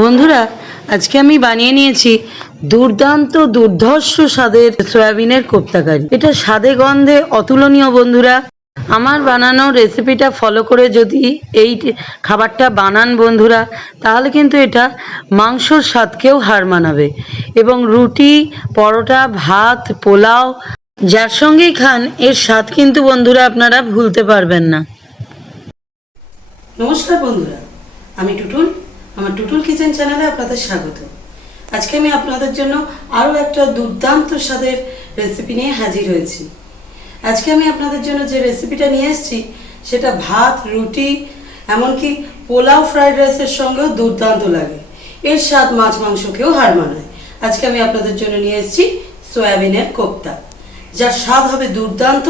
বন্ধুরা, আজকে আমি বানিয়ে নিয়েছি দুর্দান্ত দুর্ধর্ষ স্বাদের সয়াবিনের কোপ্তা কারি। এটা স্বাদে গন্ধে অতুলনীয়। বন্ধুরা, আমার বানানো রেসিপিটা ফলো করে যদি এই খাবারটা বানান বন্ধুরা, তাহলে কিন্তু এটা মাংসর স্বাদকেও হার মানাবে। এবং রুটি, পরোটা, ভাত, পোলাও যার সঙ্গেই খান, এর স্বাদ কিন্তু বন্ধুরা আপনারা ভুলতে পারবেন না। নমস্কার বন্ধুরা, আমি টুটুল। আমার টুটুল কিচেন চ্যানেলে আপনাদের স্বাগত। আজকে আমি আপনাদের জন্য আরও একটা দুর্দান্ত স্বাদের রেসিপি নিয়ে হাজির হয়েছি। আজকে আমি আপনাদের জন্য যে রেসিপিটা নিয়ে এসেছি সেটা ভাত, রুটি, এমনকি পোলাও, ফ্রাইড রাইসের সঙ্গেও দুর্দান্ত লাগে। এর স্বাদ মাছ মাংসকেও হার মানায়। আজকে আমি আপনাদের জন্য নিয়ে এসেছি সয়াবিনের কোপ্তা, যার স্বাদ হবে দুর্দান্ত।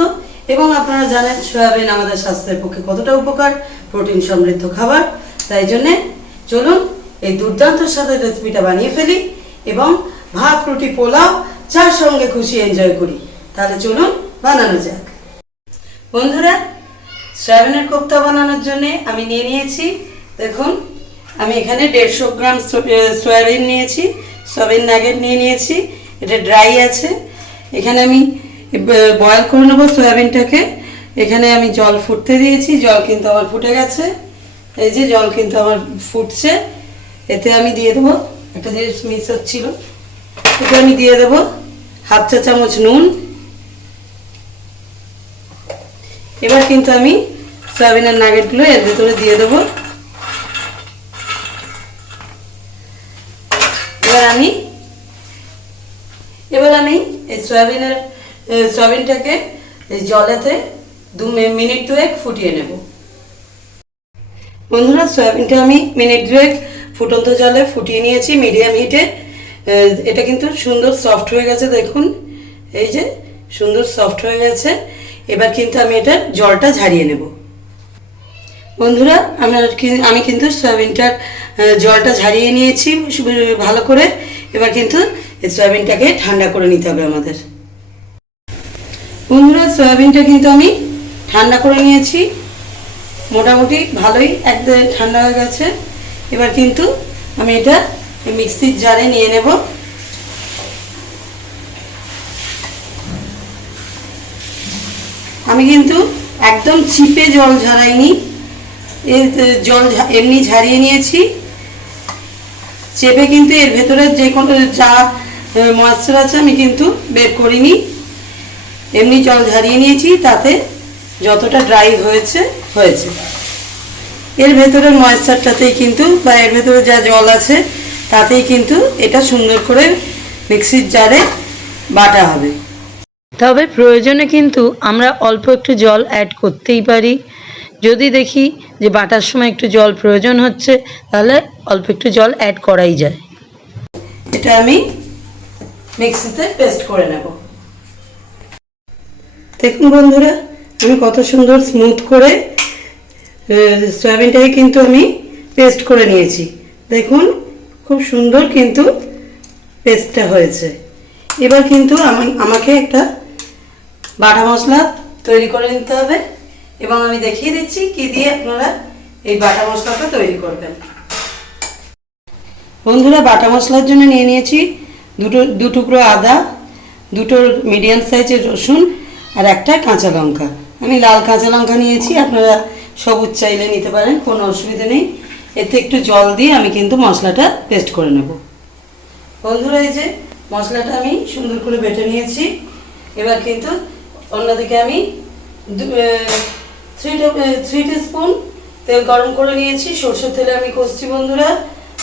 এবং আপনারা জানেন সয়াবিন আমাদের স্বাস্থ্যের পক্ষে কতটা উপকার, প্রোটিন সমৃদ্ধ খাবার। তাই জন্যে চলুন এই দুর্দান্ত স্বাদের রেসিপিটা বানিয়ে ফেলি এবং ভাত, রুটি, পোলাও যার সঙ্গে খুশি এনজয় করি। তাহলে চলুন বানানো যাক। বন্ধুরা, সয়াবিনের কোপ্তা বানানোর জন্য আমি নিয়ে নিয়েছি, দেখুন আমি এখানে 150 গ্রাম সয়াবিন নিয়েছি, সয়াবিন নাগেট নিয়ে নিয়েছি। এটা ড্রাই আছে। এখানে আমি বয়েল করে নেবো সয়াবিনটাকে। এখানে আমি জল ফুটতে দিয়েছি, জল কিন্তু আমার ফুটে গেছে। এই যে জল কিন্তু আমার ফুটছে। এতে আমি দিয়ে দেবো একটা জিনিস মিস হচ্ছিল, এতে আমি দিয়ে দেবো হাফ চা চামচ নুন। এবার কিন্তু আমি সয়াবিনের নাগেটগুলো এর ভেতরে দিয়ে দেবো। এবার আমি এই সয়াবিনটাকে জলেতে 2 মিনিট 2 ফুটিয়ে নেব। বন্ধুরা, সয়াবিনটা আমি মিনিট 2 ফুটন্ত জলে ফুটিয়ে নিয়েছি মিডিয়াম হিটে। এটা কিন্তু সুন্দর সফট হয়ে গেছে, দেখুন এই যে সুন্দর সফট হয়ে গেছে। এবার কিন্তু আমি এটা জলটা ঝারিয়ে নেব। বন্ধুরা, আমি কিন্তু সয়াবিনটার জলটা ঝারিয়ে নিয়েছি ভালো করে। এবার কিন্তু এই সয়াবিনটাকে ঠান্ডা করে নিতে হবে আমাদের। বন্ধুরা, সয়াবিনটা কিন্তু আমি ঠান্ডা করে নিয়েছি, মোটামুটি ভালোই একদম ঠান্ডা হয়ে গেছে। এবার কিন্তু আমি এটা মিক্সির জারে নিয়ে নেব। আমি কিন্তু একদম চিপে জল ঝারাইনি, এর জল এমনি ঝারিয়ে নিয়েছি। চেপে কিন্তু এর ভেতরে যে কোনো যা ময়েশ্চার আছে আমি কিন্তু বের করিনি, এমনি জল ঝারিয়ে নিয়েছি। তাতে যতটা ড্রাই হয়েছে হয়েছে। এর ভেতরের ময়েশ্চারটাতেই কিন্তু বা এর ভেতরে যা জল আছে তাতেই কিন্তু এটা সুন্দর করে মিক্সির জারে বাটা হবে। তবে প্রয়োজনে কিন্তু আমরা অল্প একটু জল অ্যাড করতেই পারি। যদি দেখি যে বাটার সময় একটু জল প্রয়োজন হচ্ছে, তাহলে অল্প একটু জল অ্যাড করাই যায়। এটা আমি মিক্সিতে পেস্ট করে নেব। দেখুন বন্ধুরা, আমি কত সুন্দর স্মুথ করে সয়াবিনটাকে কিন্তু আমি পেস্ট করে নিয়েছি। দেখুন খুব সুন্দর কিন্তু পেস্টটা হয়েছে। এবার কিন্তু আমাকে একটা বাটা মশলা তৈরি করে নিতে হবে এবং আমি দেখিয়ে দিচ্ছি কি দিয়ে আপনারা এই বাটা মশলাটা তৈরি করবেন। বন্ধুরা, বাটা মশলার জন্য নিয়ে নিয়েছি 2 টুকরো আদা, 2টো মিডিয়াম সাইজের রসুন আর একটা কাঁচা লঙ্কা। আমি লাল কাঁচা লঙ্কা নিয়েছি, আপনারা সবুজ চাইলে নিতে পারেন, কোনো অসুবিধা নেই। এতে একটু জল দিয়ে আমি কিন্তু মশলাটা পেস্ট করে নেব। বন্ধুরা, এই যে মশলাটা আমি সুন্দর করে বেটে নিয়েছি। এবার কিন্তু অন্যদিকে আমি 3 টিস্পুন তেল গরম করে নিয়েছি। সরষের তেলে আমি কষছি বন্ধুরা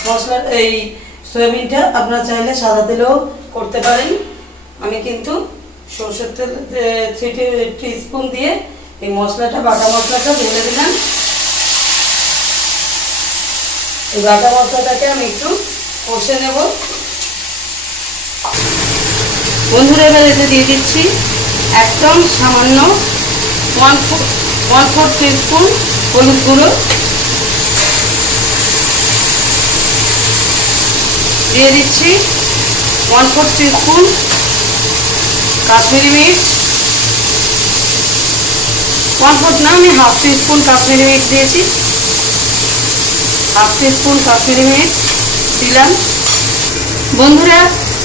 মশলা। এই সয়াবিনটা আপনারা চাইলে সাদা তেলেও করতে পারেন। আমি কিন্তু সরষের তেল 3 টিস্পুন দিয়ে এই মশলাটা, বাটা মশলাটা ঢেলে দিলাম। এই বাটা মশলাটাকে আমি একটু কষে নেব। বন্ধুরা, এবার এতে দিয়ে দিচ্ছি একদম সামান্য 1/4 টিস্পুন হলুদ গুঁড়ো, দিয়ে দিচ্ছি 1/4 টিস্পুন কাশ্মীরি মির্চ, 1/4 না, আমি হাফ টিস্পুন কাশ্মীরি মির্চ দিয়েছি, হাফ টিস্পুন কাশ্মীরি মির্চ। দিলাম। বন্ধুরা,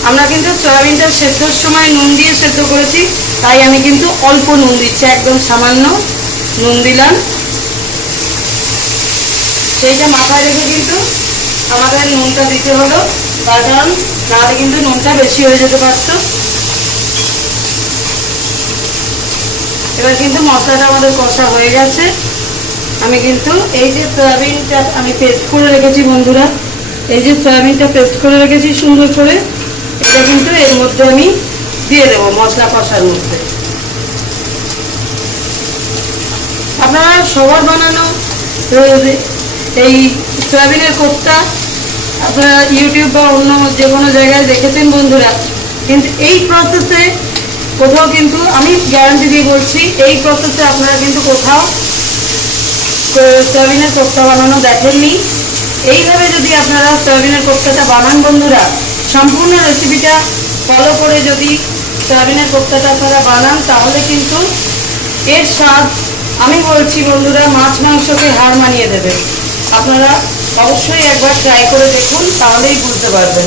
আমরা কিন্তু সয়াবিনটা সেদ্ধর সময় নুন দিয়ে সেদ্ধ করেছি, তাই আমি কিন্তু অল্প নুন দিচ্ছি, একদম সামান্য নুন দিলাম। সেইটা মাথায় রেখে কিন্তু আমাদের নুনটা দিতে হলো, তার কারণ নাহলে কিন্তু নুনটা বেশি হয়ে যেতে পারতো। এবার কিন্তু মশলাটা আমাদের কষা হয়ে গেছে। আমি কিন্তু এই যে সয়াবিনটা আমি পেস্ট করে রেখেছি বন্ধুরা, এই যে সয়াবিনটা পেস্ট করে রেখেছি সুন্দর করে, এটা কিন্তু এর মধ্যে আমি দিয়ে দেবো মশলা কষার মধ্যে। আপনারা সবার বানানো এই সয়াবিনের কোফতা আপনারা ইউটিউব বা অন্য যে কোনো জায়গায় দেখেছেন বন্ধুরা, কিন্তু এই প্রসেসে কোথাও কিন্তু আমি গ্যারান্টি দিয়ে বলছি, এই প্রসেসে আপনারা কিন্তু কোথাও সয়াবিনের কোফতা বানানো দেখেননি। এইভাবে যদি আপনারা সয়াবিনের কোফতাটা বানান বন্ধুরা, সম্পূর্ণ রেসিপিটা ফলো করে যদি সয়াবিনের কোফতাটা আপনারা বানান, তাহলে কিন্তু এর স্বাদ আমি বলছি বন্ধুরা মাছ মাংসকে হার মানিয়ে দেবে। আপনারা অবশ্যই একবার ট্রাই করে দেখুন, তাহলেই বুঝতে পারবেন।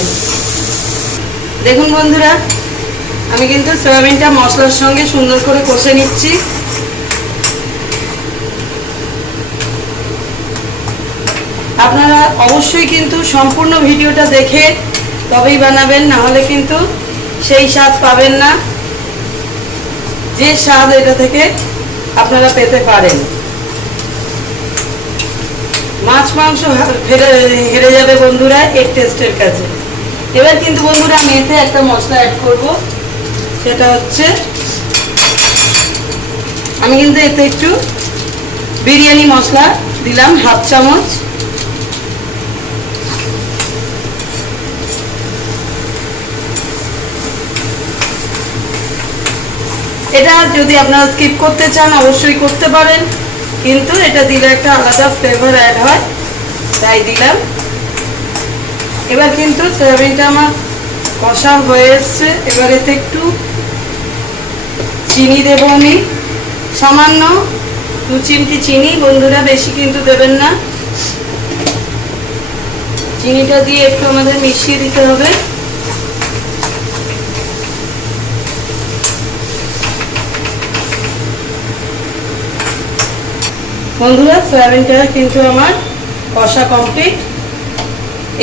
দেখুন বন্ধুরা, আমি কিন্তু সয়াবিনটা মশলার সঙ্গে সুন্দর করে কষে নিচ্ছি। আপনারা অবশ্যই কিন্তু সম্পূর্ণ ভিডিওটা দেখে তবেই বানাবেন, না হলে কিন্তু সেই স্বাদ পাবেন না যে স্বাদ এটা থেকে আপনারা পেতে পারেন। মাছ মাংস হেরে যাবে বন্ধুরা এর টেস্টের কাছে। এবার কিন্তু বন্ধুরা আমি এতে একটা মশলা অ্যাড করব, সেটা হচ্ছে আমি কিন্তু এতে একটু বিরিয়ানি মশলা দিলাম 1/2 চামচ। এটা যদি আপনারা স্কিপ করতে চান অবশ্যই করতে পারেন, কিন্তু এটা দিলে একটা আলাদা ফ্লেভার অ্যাড হয়, তাই দিলাম। এবার কিন্তু সয়াবিনটা আমার কষা হয়ে এসছে। এবার এতে একটু চিনি দেবো আমি, সামান্য 2 চিমটি চিনি বন্ধুরা, বেশি কিন্তু দেবেন না। চিনিটা দিয়ে একটু আমাদের মিশিয়ে দিতে হবে। বন্ধুরা, সয়াবিনটা কিন্তু আমার কষা কমপ্লিট।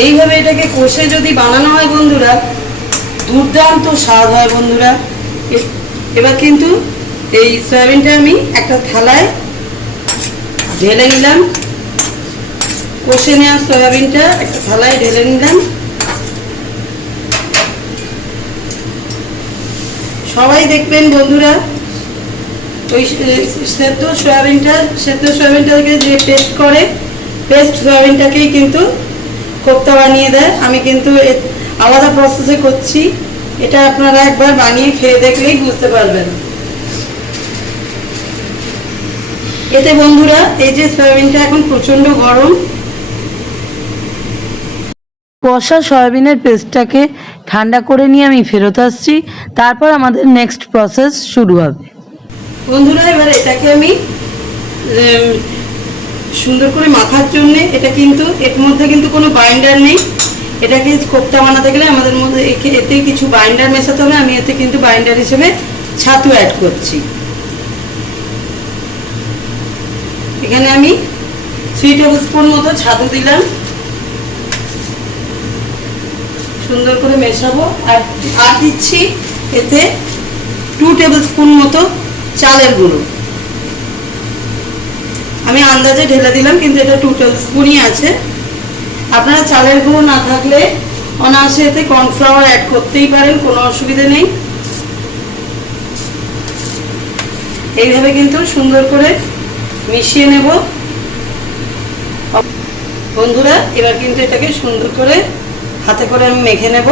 এইভাবে এটাকে কষে যদি বানানো হয় বন্ধুরা, দুর্দান্ত স্বাদ হয় বন্ধুরা। এবার কিন্তু এই সয়াবিনটা আমি একটা থালায় ঢেলে নিলাম, কষে নেওয়া সয়াবিনটা একটা থালায় ঢেলে নিলাম। সবাই দেখবেন বন্ধুরা, ওই সেদ্ধ সয়াবিনটাকে যে পেস্ট করে, পেস্ট সয়াবিনটাকেই কিন্তু কোফতা বানিয়ে দেয়। আমি কিন্তু আলাদা প্রসেসে করছি, এটা আপনারা একবার বানিয়ে খেয়ে দেখলেই বুঝতে পারবেন। এতে বন্ধুরা এই যে সয়াবিনটা এখন প্রচণ্ড গরম, কষা সয়াবিনের পেস্টটাকে ঠান্ডা করে নিয়ে আমি ফেরত আসছি, তারপর আমাদের নেক্সট প্রসেস শুরু হবে। বন্ধুরা, এবার এটাকে আমি সুন্দর করে মাখার জন্যে, এটা কিন্তু এর মধ্যে কিন্তু কোনো বাইন্ডার নেই। এটাকে কোফতা বানাতে গেলে আমাদের মধ্যে এতে কিছু বাইন্ডার মেশাতে হবে। আমি এতে কিন্তু বাইন্ডার হিসেবে ছাতু অ্যাড করছি। এখানে আমি 3 টেবিল স্পুন মতো ছাতু দিলাম, সুন্দর করে মেশাবো। আর দিচ্ছি এতে 2 টেবিল স্পুন মতো চালের গুঁড়ো। আমি আন্দাজে ঢেলে দিলাম, কিন্তু এটা 2 টেবিল স্পুনই আছে। আপনারা চালের গুঁড়ো না থাকলে অনায়াসে এতে কর্নফ্লাওয়ার অ্যাড করতেই পারেন, কোনো অসুবিধা নেই। এইভাবে কিন্তু সুন্দর করে মিশিয়ে নেব বন্ধুরা। এবার কিন্তু এটাকে সুন্দর করে হাতে করে আমি মেখে নেব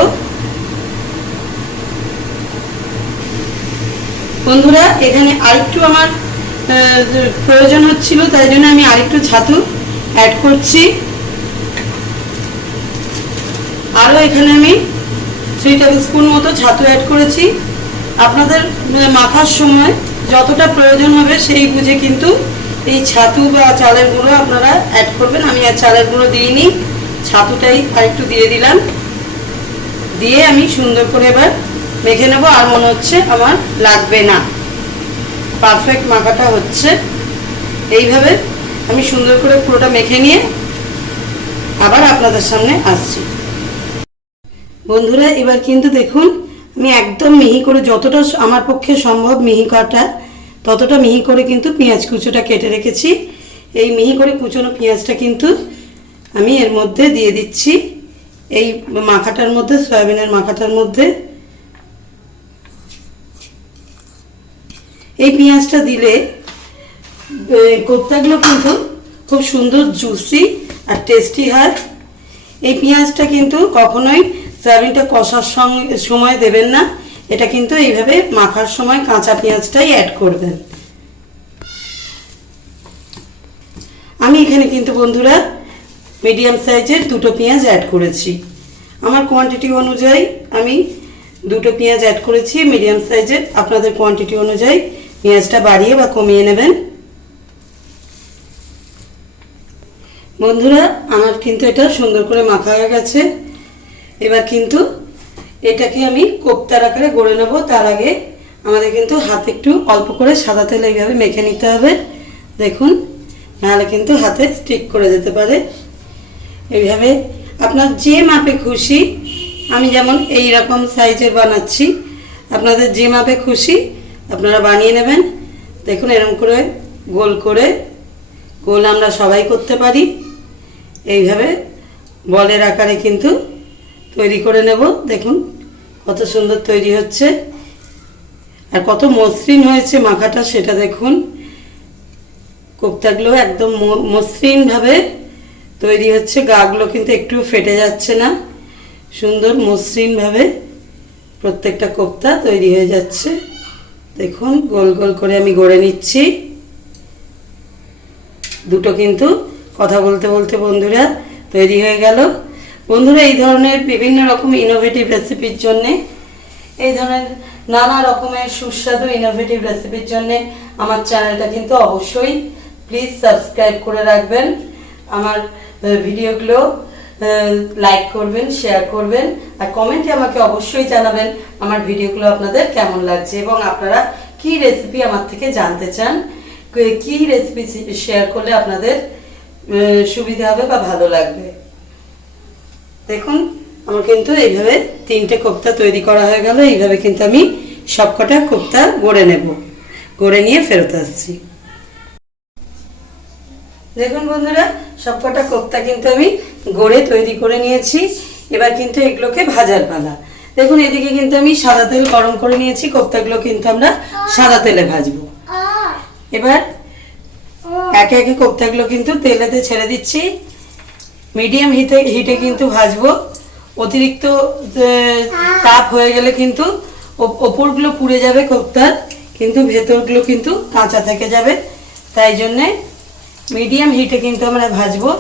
বন্ধুরা। এখানে আরেকটু আমার প্রয়োজন হচ্ছিল, তাই জন্য আমি আরেকটু ছাতু অ্যাড করছি। আরও এখানে আমি 3 টেবিল স্পুন মতো ছাতু অ্যাড করেছি। আপনাদের মাখার সময় যতটা প্রয়োজন হবে সেই বুঝে কিন্তু এই ছাতু বা চালের গুঁড়ো আপনারা অ্যাড করবেন। আমি আর চালের গুঁড়ো দিইনি, ছাতুটাই আর একটু দিয়ে দিলাম, দিয়ে আমি সুন্দর করে এবার মেখে নেব। আর মনে হচ্ছে আমার লাগবে না, পারফেক্ট মাখাটা হচ্ছে। এইভাবে আমি সুন্দর করে পুরোটা মেখে নিয়ে আবার আপনাদের সামনে আসছি। বন্ধুরা এবার কিন্তু দেখুন আমি একদম মিহি করে, যতটা আমার পক্ষে সম্ভব মিহি কাটা ততটা মিহি করে কিন্তু পেঁয়াজ কুচোটা কেটে রেখেছি। এই মিহি করে কুচোনো পেঁয়াজটা কিন্তু আমি এর মধ্যে দিয়ে দিচ্ছি, এই মাখাটার মধ্যে, সয়াবিনের মাখাটার মধ্যে। এই পেঁয়াজটা দিলে কোপ্তাগুলো কিন্তু খুব সুন্দর জুসি আর টেস্টি হয়। এই পেঁয়াজটা কিন্তু কখনোই সয়াবিনটা কষার সময় দেবেন না, এটা কিন্তু এইভাবে মাখার সময় কাঁচা পেঁয়াজটাই অ্যাড করবেন। আমি এখানে কিন্তু বন্ধুরা মিডিয়াম সাইজের দুটো পেঁয়াজ অ্যাড করেছি। আমার কোয়ান্টিটি অনুযায়ী আমি দুটো পেঁয়াজ অ্যাড করেছি মিডিয়াম সাইজের। আপনাদের কোয়ান্টিটি অনুযায়ী পেঁয়াজটা বাড়িয়ে বা কমিয়ে নেবেন। বন্ধুরা আমার কিন্তু এটা সুন্দর করে মাখা হয়ে গেছে। এবার কিন্তু এটাকে আমি কোপ্তার আকারে গড়ে নেব। তার আগে আমাদের কিন্তু হাতে একটু অল্প করে সাদা তেল এইভাবে মেখে নিতে হবে। দেখুন, নাহলে কিন্তু হাতে স্টিক করে যেতে পারে। এইভাবে আপনার যে মাপে খুশি, আমি যেমন এই রকম সাইজের বানাচ্ছি, আপনাদের যে মাপে খুশি আপনারা বানিয়ে নেবেন। দেখুন এরকম করে গোল আমরা সবাই করতে পারি। এইভাবে বলের আকারে কিন্তু তৈরি করে নেব। দেখুন কত সুন্দর তৈরি হচ্ছে আর কত মসৃণ হয়েছে মাখাটা, সেটা দেখুন। কোপ্তাগুলো একদম মসৃণভাবে তৈরি হচ্ছে, গাগুলো কিন্তু একটু ফেটে যাচ্ছে না, সুন্দর মসৃণভাবে প্রত্যেকটা কোপ্তা তৈরি হয়ে যাচ্ছে। দেখুন গোল গোল করে আমি গড়ে নিচ্ছি। দুটো কিন্তু কথা বলতে বলতে বন্ধুরা তৈরি হয়ে গেল। বন্ধুরা এই ধরনের বিভিন্ন রকম ইনোভেটিভ রেসিপির জন্যে, এই ধরনের নানা রকমের সুস্বাদু ইনোভেটিভ রেসিপির জন্যে আমার চ্যানেলটা কিন্তু অবশ্যই প্লিজ সাবস্ক্রাইব করে রাখবেন। আমার ভিডিওগুলো লাইক করবেন, শেয়ার করবেন আর কমেন্টে আমাকে অবশ্যই জানাবেন আমার ভিডিওগুলো আপনাদের কেমন লাগছে এবং আপনারা কি রেসিপি আমার থেকে জানতে চান, কি রেসিপি শেয়ার করলে আপনাদের সুবিধা হবে বা ভালো লাগবে। দেখুন আমার কিন্তু এইভাবে তিনটে কোপ্তা তৈরি করা হয়ে গেল। এইভাবে কিন্তু আমি সবকটা কোপ্তা গড়ে নেব, গড়ে নিয়ে ফেরত আসছি। দেখুন বন্ধুরা সবকটা কোপ্তা কিন্তু আমি গড়ে তৈরি করে নিয়েছি। এবার কিন্তু এগুলোকে ভাজার পালা। দেখুন এদিকে কিন্তু আমি সাদা তেল গরম করে নিয়েছি, কোপ্তাগুলো কিন্তু আমরা সাদা তেলে ভাজবো। এবার একে একে কোপ্তাগুলো কিন্তু তেলেতে ছেড়ে দিচ্ছি। মিডিয়াম হিটে কিন্তু ভাজবো। অতিরিক্ত তাপ হয়ে গেলে কিন্তু ওপরগুলো পুড়ে যাবে কোপ্তার, কিন্তু ভেতরগুলো কিন্তু কাঁচা থেকে যাবে। তাই জন্যে মিডিয়াম হিটে কিন্তু আমরা ভাজবো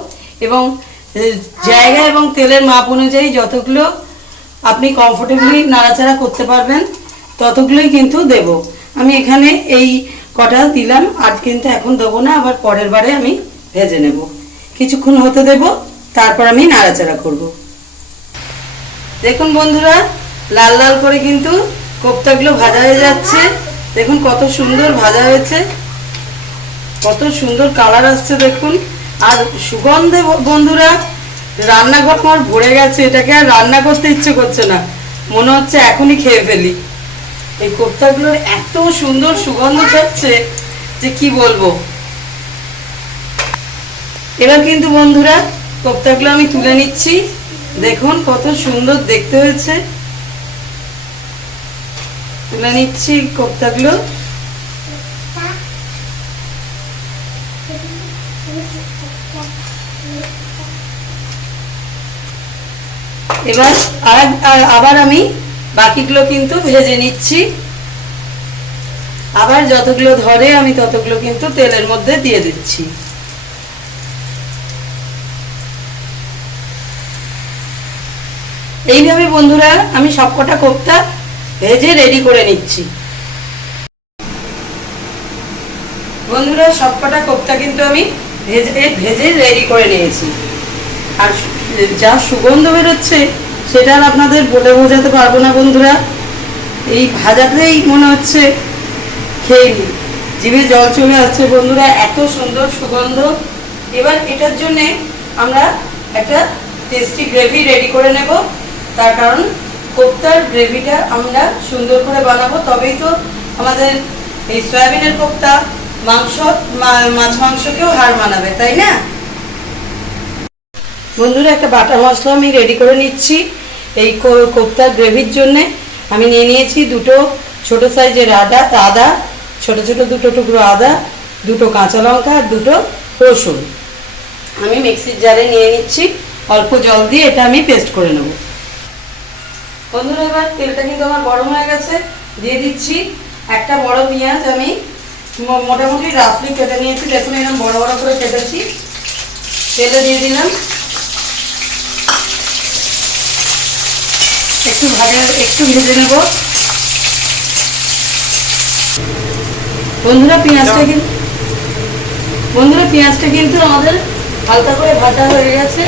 এবং জায়গা এবং তেলের মাপ অনুযায়ী যতগুলো আপনি কমফোর্টেবলি নাড়াচাড়া করতে পারবেন ততগুলোই কিন্তু দেব। আমি এখানে এই কটা দিলাম, আর কিন্তু এখন দেবো না, আবার পরের বারে আমি ভেজে নেব। কিছুক্ষণ হতে দেব, তারপর আমি নাড়াচাড়া করব। দেখুন বন্ধুরা লাল লাল করে কিন্তু কোপ্তাগুলো ভাজা হয়ে যাচ্ছে। দেখুন কত সুন্দর ভাজা হয়েছে, কত সুন্দর কালার আসছে দেখুন। আর সুগন্ধে বন্ধুরা রান্নাঘর আমার ভরে গেছে, এটাকে আর রান্না করতে ইচ্ছে করছে না, মনে হচ্ছে এখনই খেয়ে ফেলি। এই কোপ্তাগুলোর এত সুন্দর সুগন্ধ ছাড়ছে যে কি বলবো। এবার কিন্তু বন্ধুরা কোপ্তাগুলো আমি তুলে নিচ্ছি। দেখুন কত সুন্দর দেখতে হয়েছে, তুলে নিচ্ছি কোপ্তাগুলো। এবার আবার আমি বাকিগুলো কিন্তু ভেজে নিচ্ছি। আবার যতগুলো ধরে আমি ততগুলো কিন্তু তেলের মধ্যে দিয়ে দিচ্ছি। এইভাবে বন্ধুরা আমি সবকটা কোপ্তা ভেজে রেডি করে নিচ্ছি। বন্ধুরা সবকটা কোপ্তা কিন্তু আমি ভেজে রেডি করে নিয়েছি। আর যা সুগন্ধ বেরোচ্ছে সেটা আর আপনাদের বলে বোঝাতে পারবো না বন্ধুরা। এই ভাজাটাই মনে হচ্ছে খেয়ে নিই, জিভে জল চলে আসছে বন্ধুরা, এত সুন্দর সুগন্ধ। এবার এটার জন্যে আমরা একটা টেস্টি গ্রেভি রেডি করে নেব। তার কারণ কোপ্তার গ্রেভিটা আমরা সুন্দর করে বানাবো, তবেই তো আমাদের এই সয়াবিনের কোপ্তা মাছ মাংসকেও হার মানাবে, তাই না বন্ধুরা? একটা বাটা মশলা আমি রেডি করে নিচ্ছি এই কোপ্তার গ্রেভির জন্যে। আমি নিয়ে নিয়েছি দুটো ছোট সাইজের আদা, ছোট ছোট দুটো টুকরো আদা, দুটো কাঁচা লঙ্কা আর দুটো রসুন আমি মিক্সির জারে নিয়ে নিচ্ছি। অল্প জল দিয়ে এটা আমি পেস্ট করে নেব বন্ধুরা। এবার তেলটা কিন্তু আমার গরম হয়ে গেছে, দিয়ে দিচ্ছি একটা বড় পেঁয়াজ। আমি মোটামুটি রাফলি কেটে নিয়েছি, দেখুন এরকম বড় বড় করে কেটেছি। তেলে দিয়ে দিলাম, একটু ভেজে নেব বন্ধুরা। পেঁয়াজটা কিন্তু আমাদের হালকা করে ভাজা হয়ে গেছে,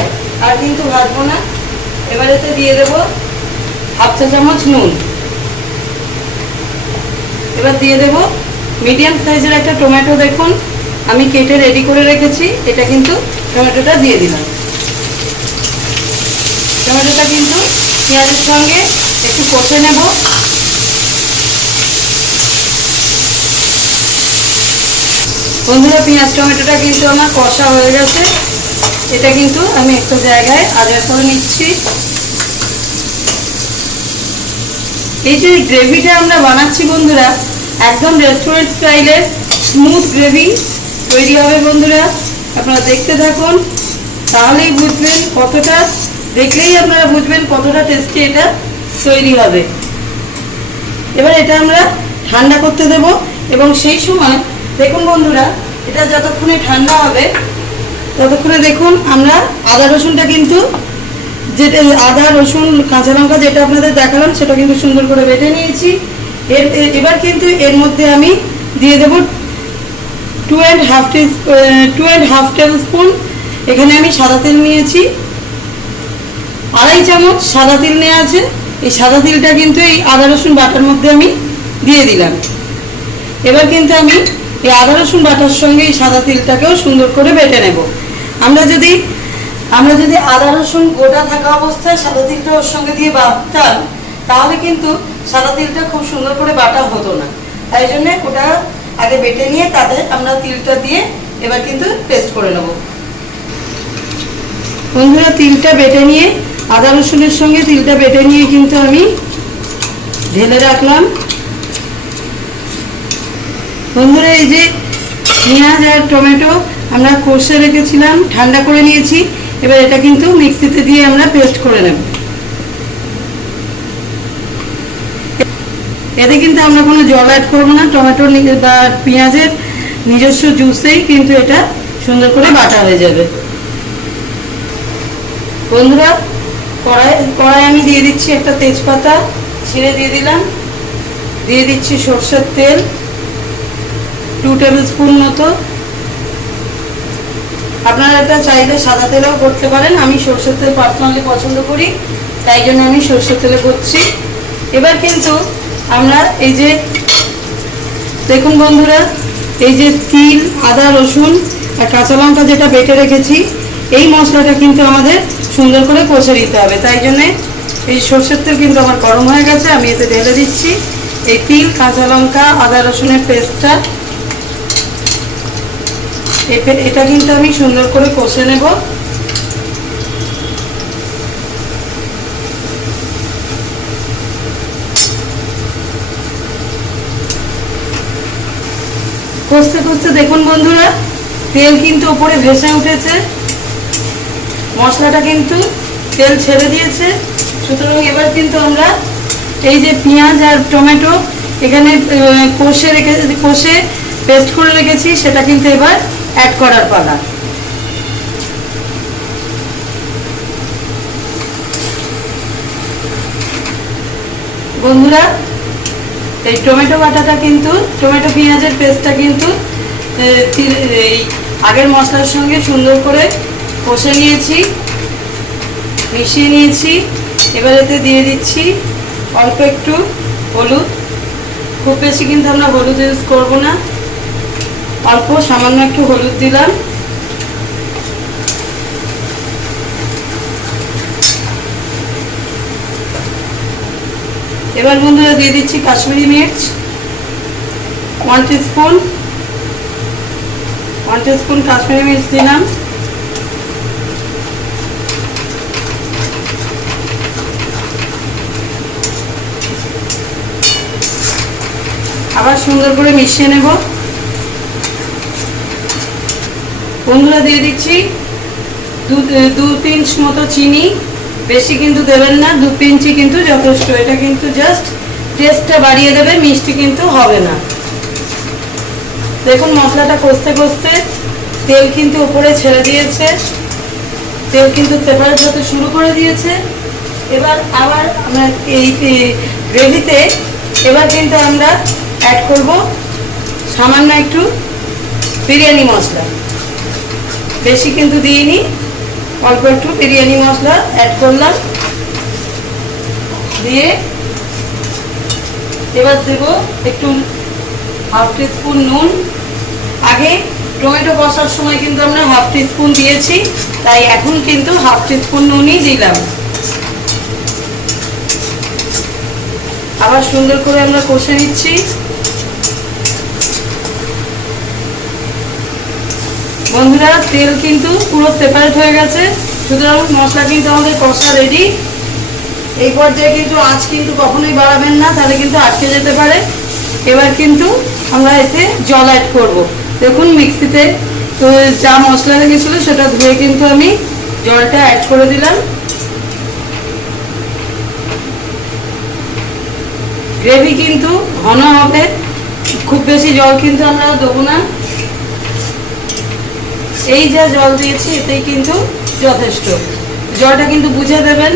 আর কিন্তু ভাজবো না। এবার এতে দিয়ে দেব হাফ চা চামচ নুন। এবার দিয়ে দেব মিডিয়াম সাইজের একটা টমেটো, দেখুন আমি কেটে রেডি করে রেখেছি, এটা কিন্তু টমেটোটা দিয়ে দিলাম। টমেটোটা কিন্তু পেঁয়াজের সঙ্গে একটু কষে নেব। বন্ধুরা পেঁয়াজ টমেটোটা কিন্তু আমার কষা হয়ে গেছে, এটা কিন্তু আমি একটা জায়গায় আলাদা করে নিচ্ছি। এই যে গ্রেভিটা আমরা বানাচ্ছি বন্ধুরা, একদম রেস্টুরেন্ট স্টাইলের স্মুথ গ্রেভি তৈরি হবে বন্ধুরা। আপনারা দেখতে থাকুন, তাহলেই বুঝবেন কতটা, দেখলেই আপনারা বুঝবেন কতটা টেস্টি এটা তৈরি হবে। এবার এটা আমরা ঠান্ডা করতে দেব, এবং সেই সময় দেখুন বন্ধুরা, এটা যতক্ষণে ঠান্ডা হবে ততক্ষণে দেখুন আমরা আদা রসুনটা কিন্তু, যেটা আদা রসুন কাঁচা লঙ্কা যেটা আপনাদের দেখালাম সেটা কিন্তু সুন্দর করে বেটে নিয়েছি। এবার কিন্তু এর মধ্যে আমি দিয়ে দেব 2.5 টেবিল স্পুন। এখানে আমি সাদা তেল নিয়েছি, 2.5 চামচ সাদা তেল নেওয়া আছে। এই সাদা তেলটা কিন্তু এই আদা রসুন বাটার মধ্যে আমি দিয়ে দিলাম। এবার কিন্তু আমি এই আদা রসুন বাটার সঙ্গে এই সাদা তেলটাকেও সুন্দর করে বেটে নেব। আমরা যদি আদা রসুন গোটা থাকা অবস্থায় সাদা তিলটা ওর সঙ্গে দিয়ে বাটতাম, তাহলে কিন্তু সাদা তিলটা খুব সুন্দর করে বাটা হতো না। তাই জন্য ওটা আগে বেটে নিয়ে তাতে আমরা তিলটা দিয়ে এবার কিন্তু পেস্ট করে নেব বন্ধুরা। তিলটা বেটে নিয়ে, আদা রসুনের সঙ্গে তিলটা বেটে নিয়ে কিন্তু আমি ঢেলে রাখলাম বন্ধুরা। এই যে পেঁয়াজ আর টমেটো আমরা কষে রেখেছিলাম, ঠান্ডা করে নিয়েছি। এবার এটা কিন্তু মিক্সিতে দিয়ে আমরা পেস্ট করে নেব। এতে কিন্তু আমরা কোনো জল অ্যাড করবো না, টমেটোর বা পেঁয়াজের নিজস্ব জুসেই কিন্তু এটা সুন্দর করে বাটা হয়ে যাবে বন্ধুরা। কড়াই আমি দিয়ে দিচ্ছি একটা তেজপাতা ছিঁড়ে দিয়ে দিলাম, দিয়ে দিচ্ছি সরষের তেল 2 টেবিল স্পুন মতো। আপনারা এটা চাইলে সাদা তেলেও করতে পারেন, আমি সরষের তেল পার্সোনালি পছন্দ করি, তাই জন্য আমি সরষের তেলে করছি। এবার কিন্তু আমরা এই যে দেখুন বন্ধুরা, এই যে তিল, আদা রসুন আর কাঁচা লঙ্কা যেটা বেটে রেখেছি, এই মশলাটা কিন্তু আমাদের সুন্দর করে কষে দিতে হবে। তাই জন্যে এই সরষের তেল কিন্তু আমার গরম হয়ে গেছে, আমি এতে ঢেলে দিচ্ছি এই তিল, কাঁচা লঙ্কা, আদা রসুনের পেস্টটা। এটা কিন্তু আমি সুন্দর করে কষে নেব। কষতে কষতে দেখুন বন্ধুরা, তেল কিন্তু উপরে ভেসে উঠেছে, মশলাটা কিন্তু তেল ছেড়ে দিয়েছে। সুতরাং এবার কিন্তু আমরা এই যে পেঁয়াজ আর টমেটো এখানে কষে পেস্ট করে রেখেছি, সেটা কিন্তু এবার অ্যাড করার পালা। বন্ধুরা এই টমেটো বাটাটা কিন্তু, টমেটো পেঁয়াজের পেস্টটা কিন্তু এই আগের মশলার সঙ্গে সুন্দর করে কষে নিয়েছি। মিশিয়ে নিয়েছি। এবার এতে দিয়ে দিচ্ছি অল্প একটু হলুদ। খুব বেশি কিন্তু আমরা হলুদ ইউজ করব না, অল্প সামান্য একটু হলুদ দিলাম। এবার বন্ধুরা দিয়ে দিচ্ছি কাশ্মীরি মির্চ 1 টিস্পুন কাশ্মীরি মির্চ দিলাম। আবার সুন্দর করে মিশিয়ে নেব। বন্ধুরা দিয়ে দিচ্ছি 2 পিঞ্চ মতো চিনি, বেশি কিন্তু দেবেন না, 2 পিঞ্চই কিন্তু যথেষ্ট। এটা কিন্তু জাস্ট টেস্টটা বাড়িয়ে দেবে, মিষ্টি কিন্তু হবে না। দেখুন মশলাটা কষতে কষতে তেল কিন্তু উপরে ছেড়ে দিয়েছে, তেল কিন্তু সেপারেট হতে শুরু করে দিয়েছে। এবার আবার আমরা এই গ্রেভিতে এবার কিন্তু আমরা অ্যাড করব সামান্য একটু বিরিয়ানি মশলা। বেশি কিন্তু দিইনি, অল্প একটু বিরিয়ানি মশলা অ্যাড করলাম। দিয়ে এবার দেব একটু 1/2 টিস্পুন নুন। আগে টমেটো কষার সময় কিন্তু আমরা 1/2 টিস্পুন দিয়েছি, তাই এখন কিন্তু 1/2 টিস্পুন নুনই দিলাম। আবার সুন্দর করে আমরা কষে নিচ্ছি। বন্ধুরা তেল কিন্তু পুরো সেপারেট হয়ে গেছে, সুতরাং মশলা কিন্তু আমাদের কষা রেডি। এই পর্যায়ে কিন্তু আঁচ কিন্তু কখনোই বাড়াবেন না, তাহলে কিন্তু আটকে যেতে পারে। এবার কিন্তু আমরা এতে জল অ্যাড করব। দেখুন মিক্সিতে তো যা মশলা লেগেছিলো সেটা ধুয়ে কিন্তু আমি জলটা অ্যাড করে দিলাম। গ্রেভি কিন্তু ঘন হবে, খুব বেশি জল কিন্তু আমরা দেবো না। এই যা জল দিয়েছি এতেই কিন্তু যথেষ্ট। জলটা কিন্তু বুঝে দেবেন,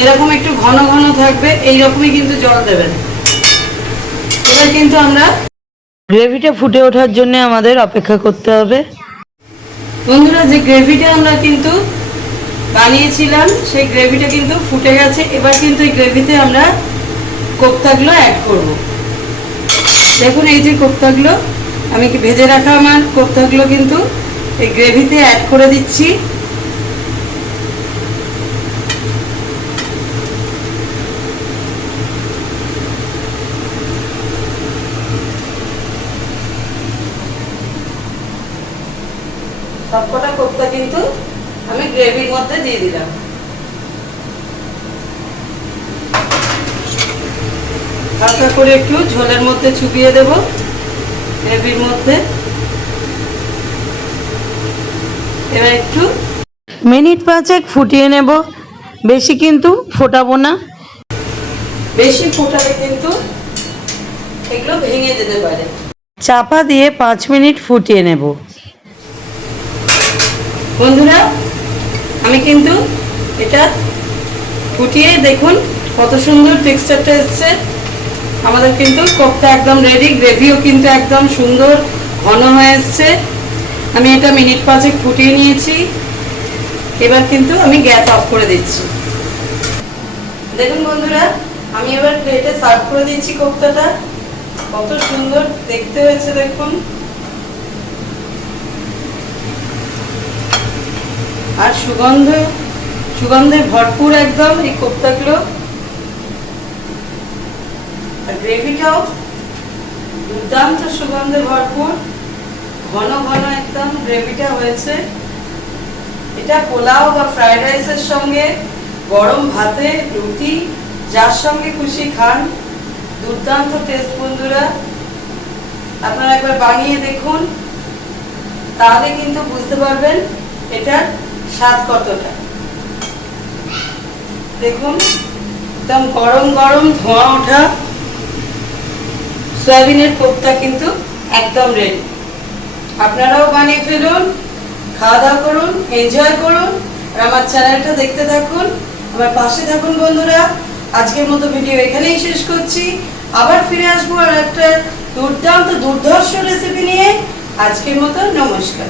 এরকম একটু ঘন ঘন থাকবে, এইরকমই কিন্তু জল দেবেন। এটা কিন্তু আমরা গ্রেভিটা ফুটে ওঠার জন্য আমাদের অপেক্ষা করতে হবে। বন্ধুরা যে গ্রেভিটা আমরা কিন্তু বানিয়েছিলাম সেই গ্রেভিটা কিন্তু ফুটে গেছে। এবার কিন্তু এই গ্রেভিতে আমরা কোপ্তাগুলো অ্যাড করব। দেখুন এই যে কোপ্তাগুলো আমি ভেজে রাখা আমার কোপ্তাগুলো কিন্তু এই গ্রেভিতে অ্যাড করে দিচ্ছি। সবকটা কোপ্তা কিন্তু আমি গ্রেভির মধ্যে দিয়ে দিলাম। হালকা করে একটু ঝোলের মধ্যে চুবিয়ে দেব গ্রেভির মধ্যে। এবার একটু মিনিট 5 ফুটিয়ে নেব, বেশি কিন্তু ফোটাবো না। বেশি ফোটালে কিন্তু এগুলো ভেঙে যেতে পারে। চাপা দিয়ে 5 মিনিট ফুটিয়ে নেব। বন্ধুরা আমি কিন্তু এটা ফুটিয়ে দেখুন কত সুন্দর টেক্সচারটা এসছে। আমাদের কিন্তু কোপ্তা একদম রেডি, গ্রেভিও কিন্তু একদম সুন্দর ঘন হয়ে এসছে। আমি এটা মিনিট 5 ফুটিয়ে নিয়েছি। এবার কিন্তু আমি গ্যাস অফ করে দিচ্ছি। দেখুন বন্ধুরা আমি এবার প্লেটে সার্ভ করে দিচ্ছি। কোপ্তাটা কত সুন্দর দেখতে হয়েছে দেখুন, আর সুগন্ধে ভরপুর একদম এই কোপ্তাগুলো। আর গ্রেভিটাও দুর্দান্ত সুগন্ধে ভরপুর, ঘন ঘন একদম গ্রেভিটা হয়েছে। এটা পোলাও বা ফ্রাইড রাইসের সঙ্গে, গরম ভাতে, রুটি, যার সঙ্গে খুশি খান, দুর্দান্ত টেস্ট। বন্ধুরা আপনারা একবার বানিয়ে দেখুন, তাহলে কিন্তু বুঝতে পারবেন এটার স্বাদ কতটা। দেখুন একদম গরম গরম ধোঁয়া ওঠা সয়াবিনের কোপ্তা কিন্তু একদম রেডি। আপনারাও বানিয়ে ফেলুন, খাওয়া দাওয়া করুন, এনজয় করুন, আর আমার চ্যানেলটা দেখতে থাকুন, আমার পাশে থাকুন। বন্ধুরা আজকের মতো ভিডিও এখানেই শেষ করছি। আবার ফিরে আসবো আর একটা দুর্দান্ত দুর্ধর্ষ রেসিপি নিয়ে। আজকের মতো নমস্কার।